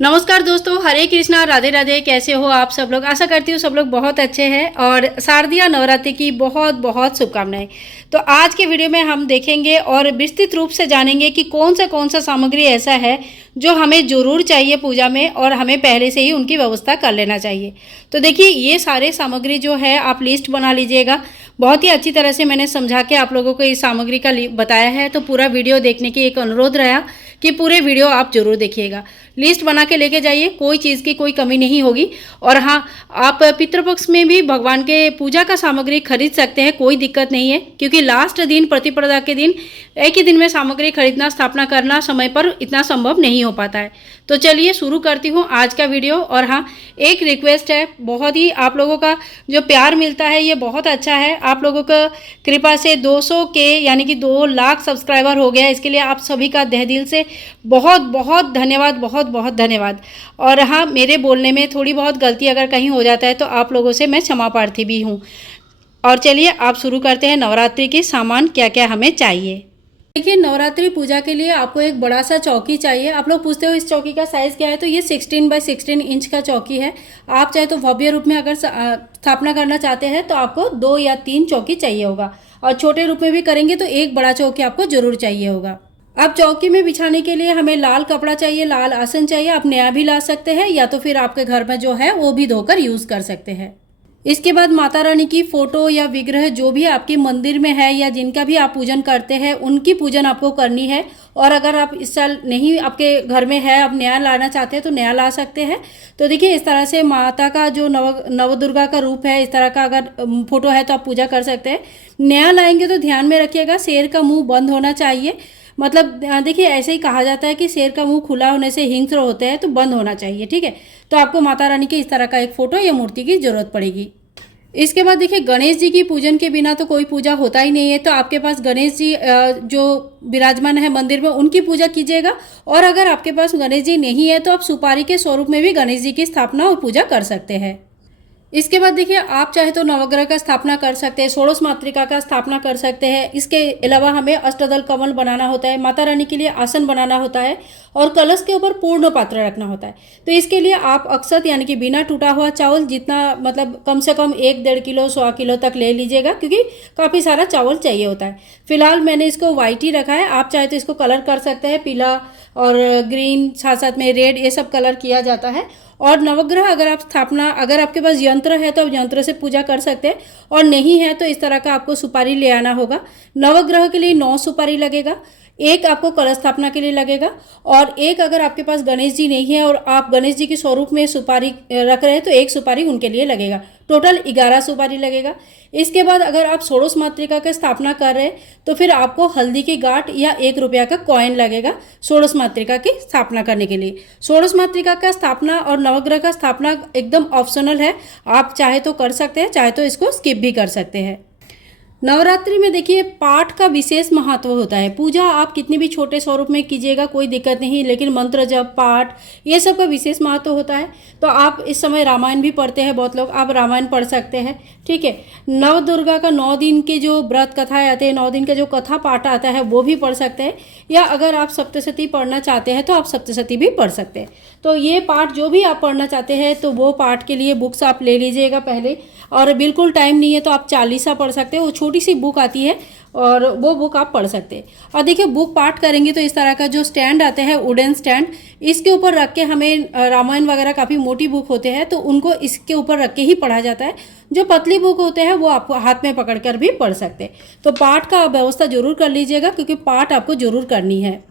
नमस्कार दोस्तों, हरे कृष्णा, राधे राधे। कैसे हो आप सब लोग? आशा करती हूँ सब लोग बहुत अच्छे हैं और शारदीय नवरात्रि की बहुत बहुत शुभकामनाएं। तो आज के वीडियो में हम देखेंगे और विस्तृत रूप से जानेंगे कि कौन सा सामग्री ऐसा है जो हमें ज़रूर चाहिए पूजा में और हमें पहले से ही उनकी व्यवस्था कर लेना चाहिए। तो देखिए, ये सारे सामग्री जो है आप लिस्ट बना लीजिएगा। बहुत ही अच्छी तरह से मैंने समझा के आप लोगों को इस सामग्री का बताया है, तो पूरा वीडियो देखने की एक अनुरोध रहा कि पूरे वीडियो आप जरूर देखिएगा। लिस्ट बना के लेके जाइए, कोई चीज़ की कोई कमी नहीं होगी। और हाँ, आप पितृपक्ष में भी भगवान के पूजा का सामग्री खरीद सकते हैं, कोई दिक्कत नहीं है, क्योंकि लास्ट दिन प्रतिपदा के दिन एक ही दिन में सामग्री खरीदना स्थापना करना समय पर इतना संभव नहीं हो पाता है। तो चलिए शुरू करती हूँ आज का वीडियो। और हाँ, एक रिक्वेस्ट है, बहुत ही आप लोगों का जो प्यार मिलता है ये बहुत अच्छा है। आप लोगों का कृपा से 200 के यानी कि 2 लाख सब्सक्राइबर हो गया। इसके लिए आप सभी का तहे दिल से बहुत बहुत धन्यवाद, बहुत बहुत धन्यवाद। और हाँ, मेरे बोलने में थोड़ी बहुत गलती अगर कहीं हो जाता है तो आप लोगों से मैं क्षमा प्रार्थी भी हूँ। और चलिए आप शुरू करते हैं। नवरात्रि के सामान क्या क्या हमें चाहिए। देखिए, नवरात्रि पूजा के लिए आपको एक बड़ा सा चौकी चाहिए। आप लोग पूछते हो इस चौकी का साइज़ क्या है, तो ये 16 बाय 16 इंच का चौकी है। आप चाहे तो भव्य रूप में अगर स्थापना करना चाहते हैं तो आपको 2 या 3 चौकी चाहिए होगा, और छोटे रूप में भी करेंगे तो एक बड़ा चौकी आपको जरूर चाहिए होगा। अब चौकी में बिछाने के लिए हमें लाल कपड़ा चाहिए, लाल आसन चाहिए। आप नया भी ला सकते हैं या तो फिर आपके घर में जो है वो भी धोकर यूज़ कर सकते हैं। इसके बाद माता रानी की फोटो या विग्रह जो भी आपके मंदिर में है या जिनका भी आप पूजन करते हैं उनकी पूजन आपको करनी है। और अगर आप इस साल नहीं आपके घर में है, आप नया लाना चाहते हैं तो नया ला सकते हैं। तो देखिए, इस तरह से माता का जो नवदुर्गा का रूप है, इस तरह का अगर फोटो है तो आप पूजा कर सकते हैं। नया लाएंगे तो ध्यान में रखिएगा, शेर का मुंह बंद होना चाहिए। मतलब देखिए, ऐसे ही कहा जाता है कि शेर का मुंह खुला होने से हिंस्र होते हैं, तो बंद होना चाहिए, ठीक है। तो आपको माता रानी की इस तरह का एक फोटो या मूर्ति की जरूरत पड़ेगी। इसके बाद देखिए, गणेश जी की पूजन के बिना तो कोई पूजा होता ही नहीं है। तो आपके पास गणेश जी जो विराजमान है मंदिर में उनकी पूजा कीजिएगा। और अगर आपके पास गणेश जी नहीं है तो आप सुपारी के स्वरूप में भी गणेश जी की स्थापना और पूजा कर सकते हैं। इसके बाद देखिए, आप चाहे तो नवग्रह का स्थापना कर सकते हैं, षोडश मातृका का स्थापना कर सकते हैं। इसके अलावा हमें अष्टदल कमल बनाना होता है, माता रानी के लिए आसन बनाना होता है, और कलश के ऊपर पूर्ण पात्र रखना होता है। तो इसके लिए आप अक्षत यानी कि बिना टूटा हुआ चावल जितना मतलब कम से कम 1-1.5 किलो 100 किलो तक ले लीजिएगा, क्योंकि काफ़ी सारा चावल चाहिए होता है। फिलहाल मैंने इसको वाइट ही रखा है, आप चाहे तो इसको कलर कर सकते हैं, पीला और ग्रीन, साथ साथ में रेड, ये सब कलर किया जाता है। और नवग्रह अगर आप स्थापना, अगर आपके पास यंत्र है तो आप यंत्र से पूजा कर सकते हैं, और नहीं है तो इस तरह का आपको सुपारी ले आना होगा। नवग्रह के लिए 9 सुपारी लगेगा, एक आपको कलश स्थापना के लिए लगेगा, और एक अगर आपके पास गणेश जी नहीं है और आप गणेश जी के स्वरूप में सुपारी रख रहे हैं तो एक सुपारी उनके लिए लगेगा। टोटल 11 सुपारी लगेगा। इसके बाद अगर आप षोडश मातृका की स्थापना कर रहे हैं तो फिर आपको हल्दी की गांठ या 1 रुपया का कॉइन लगेगा षोडश मातृका की स्थापना करने के लिए। षोडश मातृका का स्थापना और नवग्रह का स्थापना एकदम ऑप्शनल है, आप चाहे तो कर सकते हैं, चाहे तो इसको स्किप भी कर सकते हैं। नवरात्रि में देखिए, पाठ का विशेष महत्व होता है। पूजा आप कितनी भी छोटे स्वरूप में कीजिएगा कोई दिक्कत नहीं, लेकिन मंत्र जप पाठ ये सब का विशेष महत्व होता है। तो आप इस समय रामायण भी पढ़ते हैं बहुत लोग, आप रामायण पढ़ सकते हैं, ठीक है। नव दुर्गा का 9 दिन के जो व्रत कथाएं आते हैं, 9 दिन का जो कथा पाठ आता है वो भी पढ़ सकते हैं। या अगर आप सप्तशती पढ़ना चाहते हैं तो आप सप्तशती भी पढ़ सकते हैं। तो ये पाठ जो भी आप पढ़ना चाहते हैं तो वो पाठ के लिए बुक्स आप ले लीजिएगा पहले। और बिल्कुल टाइम नहीं है तो आप चालीसा पढ़ सकते हैं, वो छोटी सी बुक आती है और वो बुक आप पढ़ सकते हैं। और देखिए, बुक पाठ करेंगे तो इस तरह का जो स्टैंड आते हैं, वुडन स्टैंड, इसके ऊपर रख के हमें रामायण वगैरह काफ़ी मोटी बुक होते हैं तो उनको इसके ऊपर रख के ही पढ़ा जाता है। जो पतली बुक होते हैं वो आपको हाथ में पकड़कर भी पढ़ सकते हैं। तो पाठ का व्यवस्था जरूर कर लीजिएगा, क्योंकि पाठ आपको जरूर करनी है।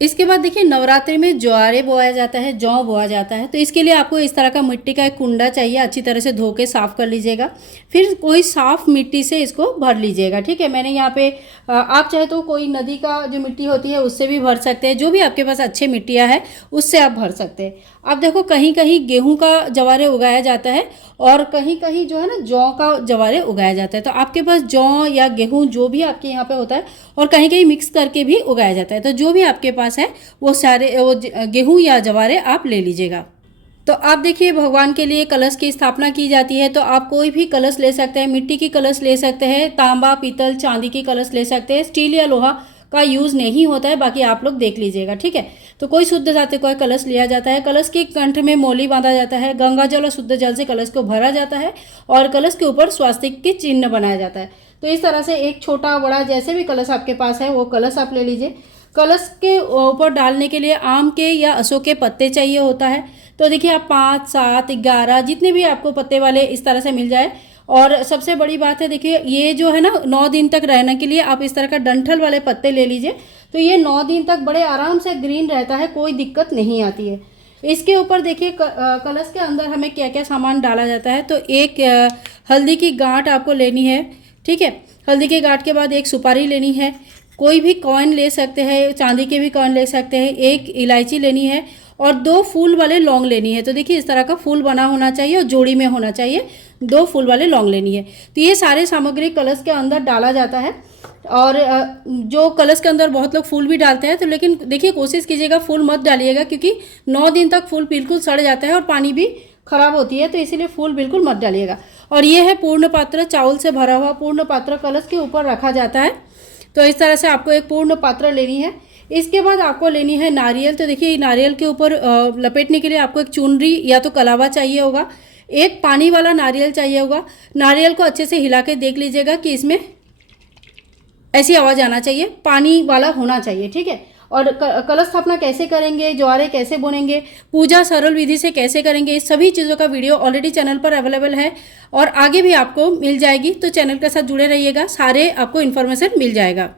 इसके बाद देखिए, नवरात्रि में ज्वारे बोया जाता है, जौ बोया जाता है। तो इसके लिए आपको इस तरह का मिट्टी का एक कुंडा चाहिए, अच्छी तरह से धो के साफ़ कर लीजिएगा। फिर कोई साफ़ मिट्टी से इसको भर लीजिएगा, ठीक है। मैंने यहाँ पे आप चाहे तो कोई नदी का जो मिट्टी होती है उससे भी भर सकते हैं, जो भी आपके पास अच्छे मिट्टियाँ है उससे आप भर सकते हैं। अब देखो, कहीं कहीं गेहूँ का जवारे उगाया जाता है और कहीं कहीं जो है ना जौ का जवारे उगाया जाता है। तो आपके पास जौ या गेहूँ जो भी आपके यहाँ पे होता है, और कहीं कहीं मिक्स करके भी उगाया जाता है। तो जो भी आपके पास है वो सारे वो गेहूँ या जवारे आप ले लीजिएगा। तो आप देखिए, भगवान के लिए कलश की स्थापना की जाती है। तो आप कोई भी कलश ले सकते हैं, मिट्टी की कलश ले सकते हैं, तांबा पीतल चांदी की कलश ले सकते हैं, स्टील या लोहा का यूज़ नहीं होता है, बाकी आप लोग देख लीजिएगा, ठीक है। तो कोई शुद्ध धातु का कलश लिया जाता है, कलश के कंठ में मौली बांधा जाता है, गंगा जल और शुद्ध जल से कलश को भरा जाता है और कलश के ऊपर स्वास्तिक के चिन्ह बनाया जाता है। तो इस तरह से एक छोटा बड़ा जैसे भी कलश आपके पास है वो कलश आप ले लीजिए। कलश के ऊपर डालने के लिए आम के या अशोक के पत्ते चाहिए होता है। तो देखिए आप 5, 7, 11 जितने भी आपको पत्ते वाले इस तरह से मिल जाए। और सबसे बड़ी बात है, देखिए ये जो है ना 9 दिन तक रहने के लिए आप इस तरह का डंठल वाले पत्ते ले लीजिए। तो ये 9 दिन तक बड़े आराम से ग्रीन रहता है, कोई दिक्कत नहीं आती है। इसके ऊपर देखिए कलश के अंदर हमें क्या क्या सामान डाला जाता है। तो एक हल्दी की गांठ आपको लेनी है, ठीक है। हल्दी की गांठ के बाद एक सुपारी लेनी है, कोई भी कॉइन ले सकते हैं, चांदी के भी कॉइन ले सकते हैं। एक इलायची लेनी है और 2 फूल वाले लौंग लेनी है। तो देखिए इस तरह का फूल बना होना चाहिए और जोड़ी में होना चाहिए। 2 फूल वाले लौंग लेनी है। तो ये सारे सामग्री कलश के अंदर डाला जाता है। और जो कलश के अंदर बहुत लोग फूल भी डालते हैं, तो लेकिन देखिए कोशिश कीजिएगा फूल मत डालिएगा, क्योंकि 9 दिन तक फूल बिल्कुल सड़ जाता है और पानी भी खराब होती है, तो इसीलिए फूल बिल्कुल मत डालिएगा। और ये है पूर्ण पात्र, चावल से भरा हुआ पूर्ण पात्र कलश के ऊपर रखा जाता है। तो इस तरह से आपको एक पूर्ण पात्र लेनी है। इसके बाद आपको लेनी है नारियल। तो देखिए नारियल के ऊपर लपेटने के लिए आपको एक चुनरी या तो कलावा चाहिए होगा, एक पानी वाला नारियल चाहिए होगा। नारियल को अच्छे से हिला के देख लीजिएगा कि इसमें ऐसी आवाज़ आना चाहिए, पानी वाला होना चाहिए, ठीक है। और कलश स्थापना कैसे करेंगे, ज्वारे कैसे बुनेंगे, पूजा सरल विधि से कैसे करेंगे, इस सभी चीज़ों का वीडियो ऑलरेडी चैनल पर अवेलेबल है और आगे भी आपको मिल जाएगी। तो चैनल के साथ जुड़े रहिएगा, सारे आपको इन्फॉर्मेशन मिल जाएगा।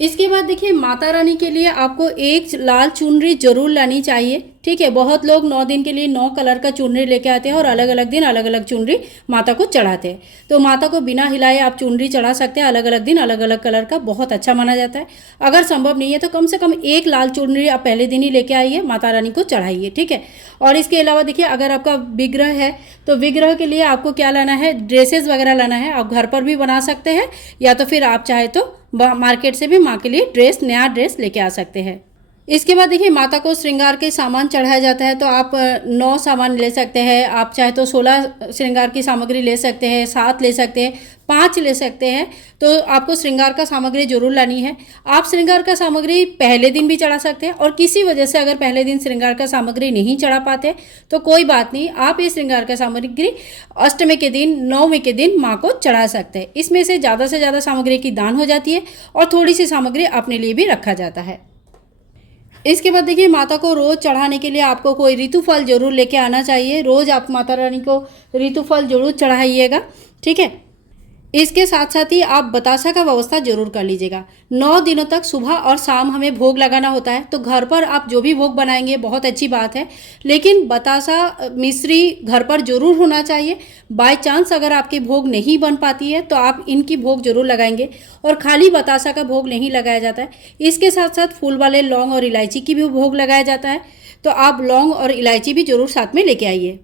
इसके बाद देखिए माता रानी के लिए आपको एक लाल चुनरी जरूर लानी चाहिए, ठीक है। बहुत लोग 9 दिन के लिए 9 कलर का चुनरी लेके आते हैं और अलग अलग दिन अलग अलग चुनरी माता को चढ़ाते हैं। तो माता को बिना हिलाए आप चुनरी चढ़ा सकते हैं, अलग अलग दिन अलग अलग कलर का, बहुत अच्छा माना जाता है। अगर संभव नहीं है तो कम से कम एक लाल चुनरी आप पहले दिन ही लेके आइए, माता रानी को चढ़ाइए, ठीक है। और इसके अलावा देखिए अगर आपका विग्रह है तो विग्रह के लिए आपको क्या लाना है, ड्रेसेस वगैरह लाना है। आप घर पर भी बना सकते हैं या तो फिर आप चाहे तो मार्केट से भी माँ के लिए नया ड्रेस लेके आ सकते हैं। इसके बाद देखिए माता को श्रृंगार के सामान चढ़ाया जाता है। तो आप 9 सामान ले सकते हैं, आप चाहे तो 16 श्रृंगार की सामग्री ले सकते हैं, 7 ले सकते हैं, 5 ले सकते हैं। तो आपको श्रृंगार का सामग्री जरूर लानी है। आप श्रृंगार का सामग्री पहले दिन भी चढ़ा सकते हैं और किसी वजह से अगर पहले दिन श्रृंगार का सामग्री नहीं चढ़ा पाते तो कोई बात नहीं, आप ये श्रृंगार का सामग्री अष्टमी के दिन, नवमी के दिन माँ को चढ़ा सकते हैं। इसमें से ज़्यादा सामग्री की दान हो जाती है और थोड़ी सी सामग्री अपने लिए भी रखा जाता है। इसके बाद देखिए माता को रोज़ चढ़ाने के लिए आपको कोई ऋतु फल जरूर लेके आना चाहिए। रोज़ आप माता रानी को ऋतु फल जरूर चढ़ाइएगा, ठीक है। इसके साथ साथ ही आप बतासा का व्यवस्था जरूर कर लीजिएगा। 9 दिनों तक सुबह और शाम हमें भोग लगाना होता है। तो घर पर आप जो भी भोग बनाएंगे बहुत अच्छी बात है, लेकिन बतासा मिश्री घर पर जरूर होना चाहिए। बाय चांस अगर आपकी भोग नहीं बन पाती है तो आप इनकी भोग जरूर लगाएंगे और खाली बतासा का भोग नहीं लगाया जाता है। इसके साथ साथ फूल वाले लौंग और इलायची की भी भोग लगाया जाता है। तो आप लौंग और इलायची भी जरूर साथ में लेके आइए।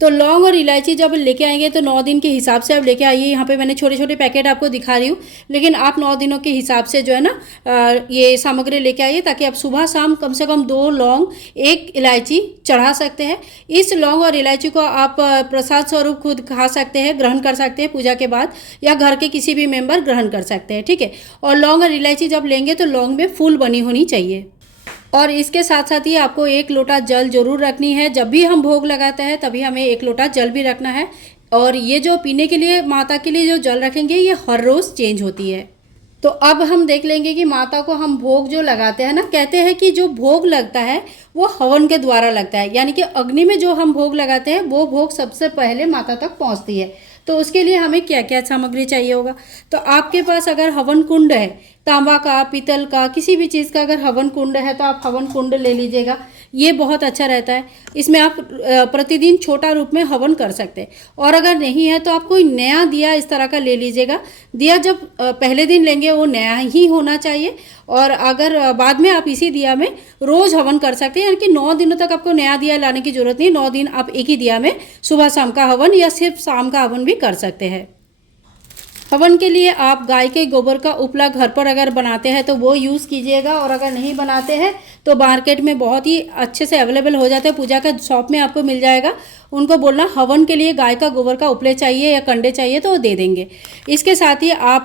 तो लौंग और इलायची जब लेके आएंगे तो 9 दिन के हिसाब से आप लेके आइए। यहाँ पे मैंने छोटे छोटे पैकेट आपको दिखा रही हूँ, लेकिन आप 9 दिनों के हिसाब से जो है ना ये सामग्री लेके आइए, ताकि आप सुबह शाम कम से कम 2 लौंग 1 इलायची चढ़ा सकते हैं। इस लौंग और इलायची को आप प्रसाद स्वरूप खुद खा सकते हैं, ग्रहण कर सकते हैं पूजा के बाद, या घर के किसी भी मेंबर ग्रहण कर सकते हैं, ठीक है। और लौंग और इलायची जब लेंगे तो लौंग में फूल बनी होनी चाहिए। और इसके साथ साथ ही आपको 1 लोटा जल जरूर रखनी है। जब भी हम भोग लगाते हैं तभी हमें 1 लोटा जल भी रखना है। और ये जो पीने के लिए माता के लिए जो जल रखेंगे ये हर रोज़ चेंज होती है। तो अब हम देख लेंगे कि माता को हम भोग जो लगाते हैं ना, कहते हैं कि जो भोग लगता है वो हवन के द्वारा लगता है, यानी कि अग्नि में जो हम भोग लगाते हैं वो भोग सबसे पहले माता तक पहुंचती है। तो उसके लिए हमें क्या क्या सामग्री चाहिए होगा। तो आपके पास अगर हवन कुंड है, तांबा का, पीतल का, किसी भी चीज़ का अगर हवन कुंड है तो आप हवन कुंड ले लीजिएगा, ये बहुत अच्छा रहता है। इसमें आप प्रतिदिन छोटा रूप में हवन कर सकते हैं। और अगर नहीं है तो आप कोई नया दिया इस तरह का ले लीजिएगा। दिया जब पहले दिन लेंगे वो नया ही होना चाहिए, और अगर बाद में आप इसी दिया में रोज़ हवन कर सकते हैं, यानी कि 9 दिनों तक आपको नया दिया लाने की ज़रूरत नहीं। 9 दिन आप एक ही दिया में सुबह शाम का हवन या सिर्फ शाम का हवन भी कर सकते हैं। हवन के लिए आप गाय के गोबर का उपला घर पर अगर बनाते हैं तो वो यूज़ कीजिएगा, और अगर नहीं बनाते हैं तो मार्केट में बहुत ही अच्छे से अवेलेबल हो जाते हैं, पूजा का शॉप में आपको मिल जाएगा। उनको बोलना हवन के लिए गाय का गोबर का उपले चाहिए या कंडे चाहिए तो वो दे देंगे। इसके साथ ही आप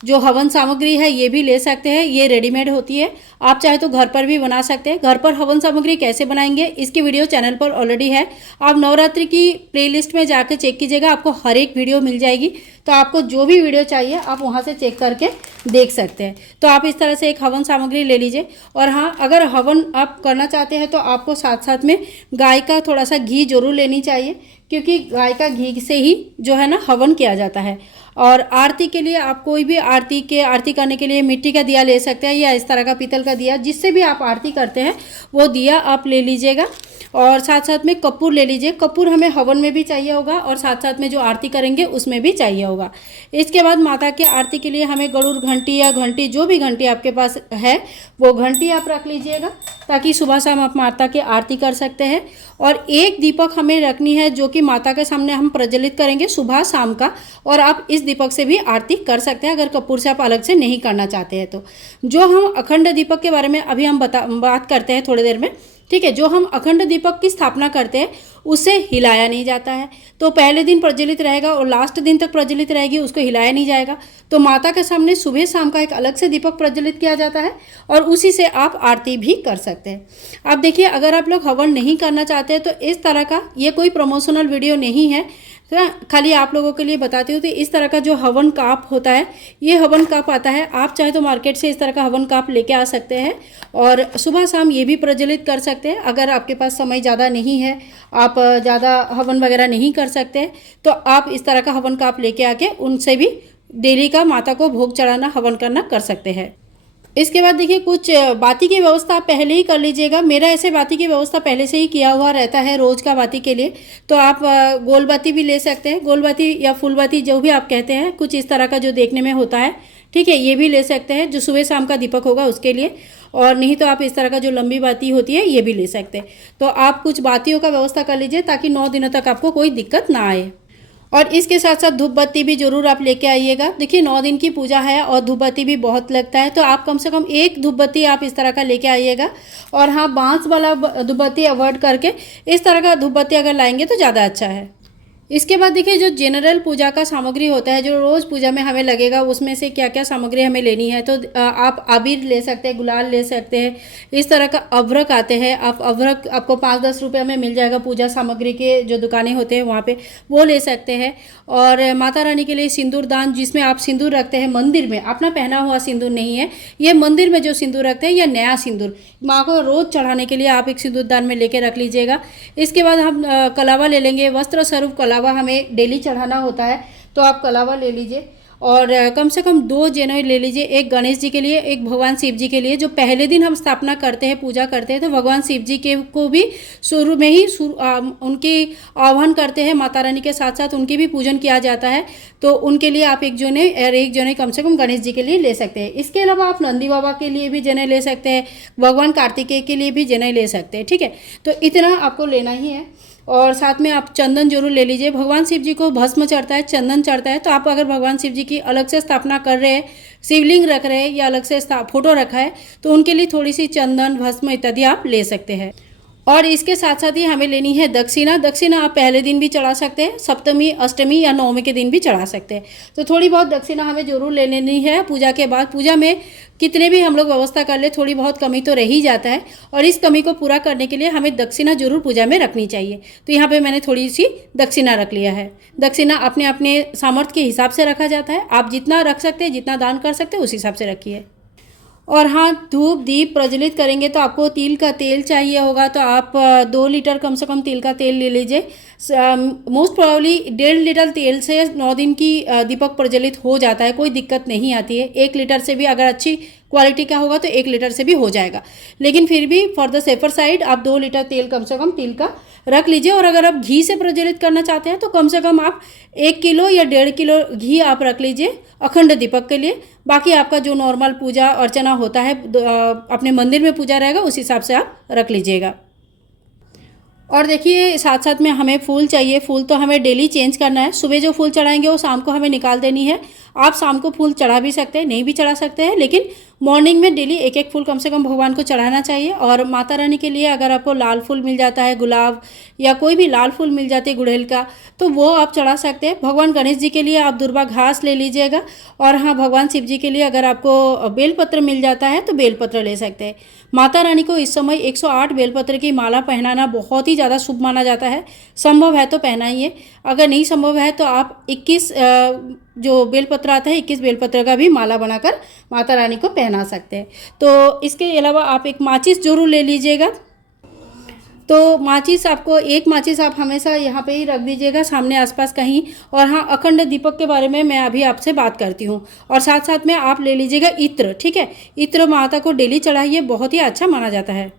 जो हवन सामग्री है ये भी ले सकते हैं, ये रेडीमेड होती है। आप चाहे तो घर पर भी बना सकते हैं। घर पर हवन सामग्री कैसे बनाएंगे इसकी वीडियो चैनल पर ऑलरेडी है। आप नवरात्रि की प्लेलिस्ट में जाकर चेक कीजिएगा, आपको हर एक वीडियो मिल जाएगी। तो आपको जो भी वीडियो चाहिए आप वहाँ से चेक करके देख सकते हैं। तो आप इस तरह से एक हवन सामग्री ले लीजिए। और हाँ, अगर हवन आप करना चाहते हैं तो आपको साथ साथ में गाय का थोड़ा सा घी जरूर लेनी चाहिए, क्योंकि गाय का घी से ही जो है ना हवन किया जाता है। और आरती के लिए आप कोई भी आरती करने के लिए मिट्टी का दिया ले सकते हैं, या इस तरह का पीतल का दिया, जिससे भी आप आरती करते हैं वो दिया आप ले लीजिएगा। और साथ साथ में कपूर ले लीजिए। कपूर हमें हवन में भी चाहिए होगा और साथ साथ में जो आरती करेंगे उसमें भी चाहिए होगा। इसके बाद माता की आरती के लिए हमें गरुड़ घंटी या घंटी, जो भी घंटी आपके पास है वो घंटी आप रख लीजिएगा, ताकि सुबह शाम आप माता की आरती कर सकते हैं। और एक दीपक हमें रखनी है जो कि माता के सामने हम प्रज्वलित करेंगे सुबह शाम का, और आप इस दीपक से भी आरती कर सकते हैं अगर कपूर से आप अलग से नहीं करना चाहते हैं तो। जो हम अखंड दीपक के बारे में अभी हम बात करते हैं थोड़ी देर में, ठीक है। जो हम अखंड दीपक की स्थापना करते हैं उसे हिलाया नहीं जाता है। तो पहले दिन प्रज्वलित रहेगा और लास्ट दिन तक प्रज्वलित रहेगी, उसको हिलाया नहीं जाएगा। तो माता के सामने सुबह शाम का एक अलग से दीपक प्रज्वलित किया जाता है और उसी से आप आरती भी कर सकते हैं। अब देखिए, अगर आप लोग हवन नहीं करना चाहते हैं तो इस तरह का, ये कोई प्रमोशनल वीडियो नहीं है, तो खाली आप लोगों के लिए बताती हूँ। तो इस तरह का जो हवन काप होता है, ये हवन काप आता है। आप चाहे तो मार्केट से इस तरह का हवन काप लेके आ सकते हैं और सुबह शाम ये भी प्रज्वलित कर सकते हैं। अगर आपके पास समय ज़्यादा नहीं है, आप ज़्यादा हवन वगैरह नहीं कर सकते, तो आप इस तरह का हवन काप लेके आके उनसे भी डेली का माता को भोग चढ़ाना, हवन करना कर सकते हैं। इसके बाद देखिए, कुछ बाती की व्यवस्था आप पहले ही कर लीजिएगा। मेरा ऐसे बाती की व्यवस्था पहले से ही किया हुआ रहता है रोज़ का बाती के लिए। तो आप गोल बाती भी ले सकते हैं, गोल बाती या फूल बाती जो भी आप कहते हैं, कुछ इस तरह का जो देखने में होता है, ठीक है, ये भी ले सकते हैं, जो सुबह शाम का दीपक होगा उसके लिए। और नहीं तो आप इस तरह का जो लंबी बाती होती है ये भी ले सकते हैं। तो आप कुछ बातियों का व्यवस्था कर लीजिए ताकि 9 दिनों तक आपको कोई दिक्कत ना आए। और इसके साथ साथ धूप बत्ती भी जरूर आप लेके आइएगा। देखिए, 9 दिन की पूजा है और धूप बत्ती भी बहुत लगता है, तो आप कम से कम एक धूप बत्ती आप इस तरह का लेके आइएगा। और हाँ, बांस वाला धूप बत्ती अवॉइड करके इस तरह का धूप बत्ती अगर लाएंगे तो ज़्यादा अच्छा है। इसके बाद देखिए, जो जनरल पूजा का सामग्री होता है, जो रोज़ पूजा में हमें लगेगा, उसमें से क्या क्या सामग्री हमें लेनी है। तो आप अबीर ले सकते हैं, गुलाल ले सकते हैं, इस तरह का अभ्रक आते हैं। आप अभ्रक आपको 5-10 रुपये में मिल जाएगा, पूजा सामग्री के जो दुकानें होते हैं वहाँ पे, वो ले सकते हैं। और माता रानी के लिए सिंदूर दान, जिसमें आप सिंदूर रखते हैं मंदिर में, अपना पहना हुआ सिंदूर नहीं है, ये मंदिर में जो सिंदूर रखते हैं, या नया सिंदूर माँ को रोज़ चढ़ाने के लिए आप एक सिंदूर दान में लेके रख लीजिएगा। इसके बाद हम कलावा ले लेंगे, वस्त्र स्वरूप कलावा हमें डेली चढ़ाना होता है, तो आप कलावा ले लीजिए। और कम से कम 2 जनेऊ ले लीजिए, एक गणेश जी के लिए, एक भगवान शिव जी के लिए। जो पहले दिन हम स्थापना करते हैं, पूजा करते हैं, तो भगवान शिव जी के को भी शुरू में ही उनकी आह्वान करते हैं, माता रानी के साथ साथ उनकी भी पूजन किया जाता है। तो उनके लिए आप एक जने कम से कम गणेश जी के लिए ले सकते हैं। इसके अलावा आप नंदी बाबा के लिए भी जने ले सकते हैं, भगवान कार्तिकेय के लिए भी जने ले सकते हैं, ठीक है। तो इतना आपको लेना ही है। और साथ में आप चंदन जरूर ले लीजिए। भगवान शिव जी को भस्म चढ़ता है, चंदन चढ़ता है, तो आप अगर भगवान शिव जी की अलग से स्थापना कर रहे हैं, शिवलिंग रख रहे हैं या अलग से फोटो रखा है, तो उनके लिए थोड़ी सी चंदन, भस्म इत्यादि आप ले सकते हैं। और इसके साथ साथ ही हमें लेनी है दक्षिणा। दक्षिणा आप पहले दिन भी चढ़ा सकते हैं, सप्तमी, अष्टमी या नवमी के दिन भी चढ़ा सकते हैं। तो थोड़ी बहुत दक्षिणा हमें जरूर ले लेनी है पूजा के बाद। पूजा में कितने भी हम लोग व्यवस्था कर ले, थोड़ी बहुत कमी तो रह ही जाता है, और इस कमी को पूरा करने के लिए हमें दक्षिणा जरूर पूजा में रखनी चाहिए। तो यहाँ पे मैंने थोड़ी सी दक्षिणा रख लिया है। दक्षिणा अपने अपने सामर्थ्य के हिसाब से रखा जाता है, आप जितना रख सकते हैं, जितना दान कर सकते हैं, उस हिसाब से रखिए। और हाँ, धूप दीप प्रज्वलित करेंगे तो आपको तिल का तेल चाहिए होगा, तो आप 2 लीटर कम से कम तिल का तेल ले लीजिए। मोस्ट प्रोबेबली 1.5 लीटर तेल से 9 दिन की दीपक प्रज्वलित हो जाता है, कोई दिक्कत नहीं आती है। 1 लीटर से भी अगर अच्छी क्वालिटी का होगा तो 1 लीटर से भी हो जाएगा, लेकिन फिर भी फॉर द सेफर साइड आप 2 लीटर तेल कम से कम तिल का रख लीजिए। और अगर आप घी से प्रज्वलित करना चाहते हैं तो कम से कम आप 1 किलो या 1.5 किलो घी आप रख लीजिए अखंड दीपक के लिए। बाकी आपका जो नॉर्मल पूजा अर्चना होता है, अपने मंदिर में पूजा रहेगा, उस हिसाब से आप रख लीजिएगा। और देखिए, साथ साथ में हमें फूल चाहिए। फूल तो हमें डेली चेंज करना है। सुबह जो फूल चढ़ाएंगे वो शाम को हमें निकाल देनी है। आप शाम को फूल चढ़ा भी सकते हैं, नहीं भी चढ़ा सकते हैं, लेकिन मॉर्निंग में डेली एक एक फूल कम से कम भगवान को चढ़ाना चाहिए। और माता रानी के लिए अगर आपको लाल फूल मिल जाता है, गुलाब या कोई भी लाल फूल मिल जाती है गुड़हल का, तो वो आप चढ़ा सकते हैं। भगवान गणेश जी के लिए आप दुर्वा घास ले लीजिएगा। और हाँ, भगवान शिव जी के लिए अगर आपको बेलपत्र मिल जाता है तो बेलपत्र ले सकते हैं। माता रानी को इस समय 108 बेलपत्र की माला पहनाना बहुत ही ज़्यादा शुभ माना जाता है। संभव है तो पहनाइए, अगर नहीं संभव है तो आप 21 जो बेलपत्र आता है 21 बेलपत्र का भी माला बनाकर माता रानी को पहना सकते हैं। तो इसके अलावा आप एक माचिस जरूर ले लीजिएगा। तो माचिस आपको एक माचिस आप हमेशा यहाँ पे ही रख दीजिएगा सामने आसपास कहीं। और हाँ, अखंड दीपक के बारे में मैं अभी आपसे बात करती हूँ। और साथ साथ में आप ले लीजिएगा इत्र, ठीक है। इत्र माता को डेली चढ़ाइए, बहुत ही अच्छा माना जाता है।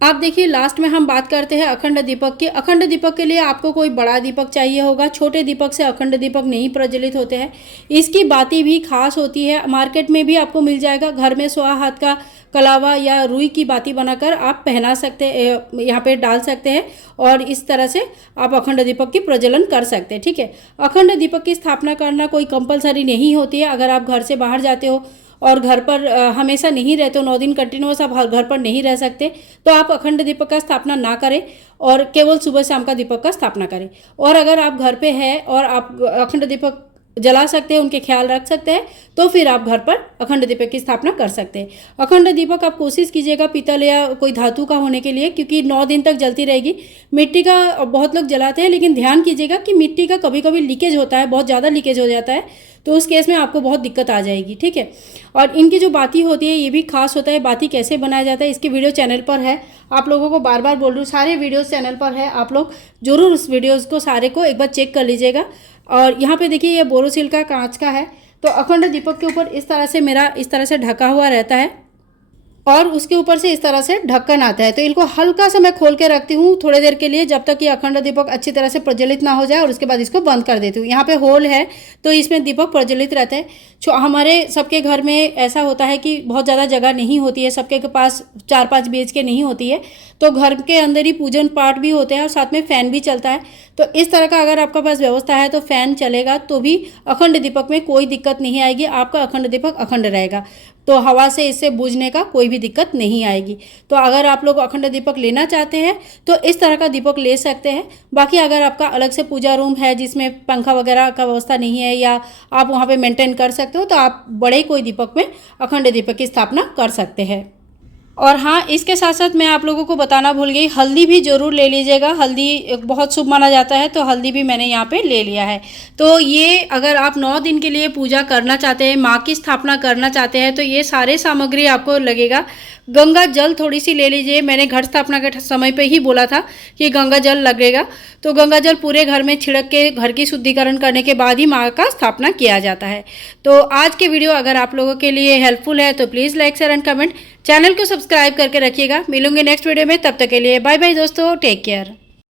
आप देखिए, लास्ट में हम बात करते हैं अखंड दीपक की। अखंड दीपक के लिए आपको कोई बड़ा दीपक चाहिए होगा, छोटे दीपक से अखंड दीपक नहीं प्रज्वलित होते हैं। इसकी बाती भी खास होती है, मार्केट में भी आपको मिल जाएगा। घर में 100 हाथ का कलावा या रुई की बाती बनाकर आप पहना सकते हैं, यहाँ पे डाल सकते हैं और इस तरह से आप अखंड दीपक की प्रज्वलन कर सकते हैं, ठीक है। अखंड दीपक की स्थापना करना कोई कंपलसरी नहीं होती है। अगर आप घर से बाहर जाते हो और घर पर हमेशा नहीं रहते हो, 9 दिन कंटिन्यूस आप घर पर नहीं रह सकते, तो आप अखंड दीपक का स्थापना ना करें और केवल सुबह शाम का दीपक का स्थापना करें। और अगर आप घर पे हैं और आप अखंड दीपक जला सकते हैं, उनके ख्याल रख सकते हैं, तो फिर आप घर पर अखंड दीपक की स्थापना कर सकते हैं। अखंड दीपक आप कोशिश कीजिएगा पीतल या कोई धातु का होने के लिए, क्योंकि 9 दिन तक जलती रहेगी। मिट्टी का बहुत लोग जलाते हैं, लेकिन ध्यान कीजिएगा कि मिट्टी का कभी कभी लीकेज होता है, बहुत ज़्यादा लीकेज हो जाता है, तो उस केस में आपको बहुत दिक्कत आ जाएगी, ठीक है। और इनकी जो बाती होती है ये भी खास होता है। बाती कैसे बनाया जाता है इसकी वीडियो चैनल पर है, आप लोगों को बार बार बोल रही हूँ, सारे वीडियोस चैनल पर है, आप लोग जरूर उस वीडियोस को सारे को एक बार चेक कर लीजिएगा। और यहाँ पे देखिए, ये बोरोसिल का कांच का है। तो अखंड दीपक के ऊपर इस तरह से मेरा इस तरह से ढका हुआ रहता है और उसके ऊपर से इस तरह से ढक्कन आता है। तो इनको हल्का सा मैं खोल के रखती हूँ थोड़ी देर के लिए, जब तक ये अखंड दीपक अच्छी तरह से प्रज्वलित ना हो जाए, और उसके बाद इसको बंद कर देती हूँ। यहाँ पे होल है तो इसमें दीपक प्रज्वलित रहता है। हमारे सबके घर में ऐसा होता है कि बहुत ज़्यादा जगह नहीं होती है, सबके के पास 4-5 BHK नहीं होती है, तो घर के अंदर ही पूजन पाठ भी होते हैं और साथ में फ़ैन भी चलता है। तो इस तरह का अगर आपका पास व्यवस्था है तो फ़ैन चलेगा तो भी अखंड दीपक में कोई दिक्कत नहीं आएगी, आपका अखंड दीपक अखंड रहेगा। तो हवा से इससे बुझने का कोई भी दिक्कत नहीं आएगी। तो अगर आप लोग अखंड दीपक लेना चाहते हैं तो इस तरह का दीपक ले सकते हैं। बाकी अगर आपका अलग से पूजा रूम है जिसमें पंखा वगैरह का व्यवस्था नहीं है, या आप वहाँ पे मेंटेन कर सकते हो, तो आप बड़े कोई दीपक में अखंड दीपक की स्थापना कर सकते हैं। और हाँ, इसके साथ साथ मैं आप लोगों को बताना भूल गई, हल्दी भी ज़रूर ले लीजिएगा। हल्दी बहुत शुभ माना जाता है, तो हल्दी भी मैंने यहाँ पे ले लिया है। तो ये अगर आप 9 दिन के लिए पूजा करना चाहते हैं, माँ की स्थापना करना चाहते हैं, तो ये सारे सामग्री आपको लगेगा। गंगा जल थोड़ी सी ले लीजिए, मैंने घर स्थापना के समय पे ही बोला था कि गंगा जल लगेगा। तो गंगा जल पूरे घर में छिड़क के घर की शुद्धिकरण करने के बाद ही माँ का स्थापना किया जाता है। तो आज के वीडियो अगर आप लोगों के लिए हेल्पफुल है तो please like share and comment, channel को सब्सक्राइब करके रखिएगा। मिलूंगे नेक्स्ट वीडियो में, तब तक के लिए बाय बाय दोस्तों, टेक केयर।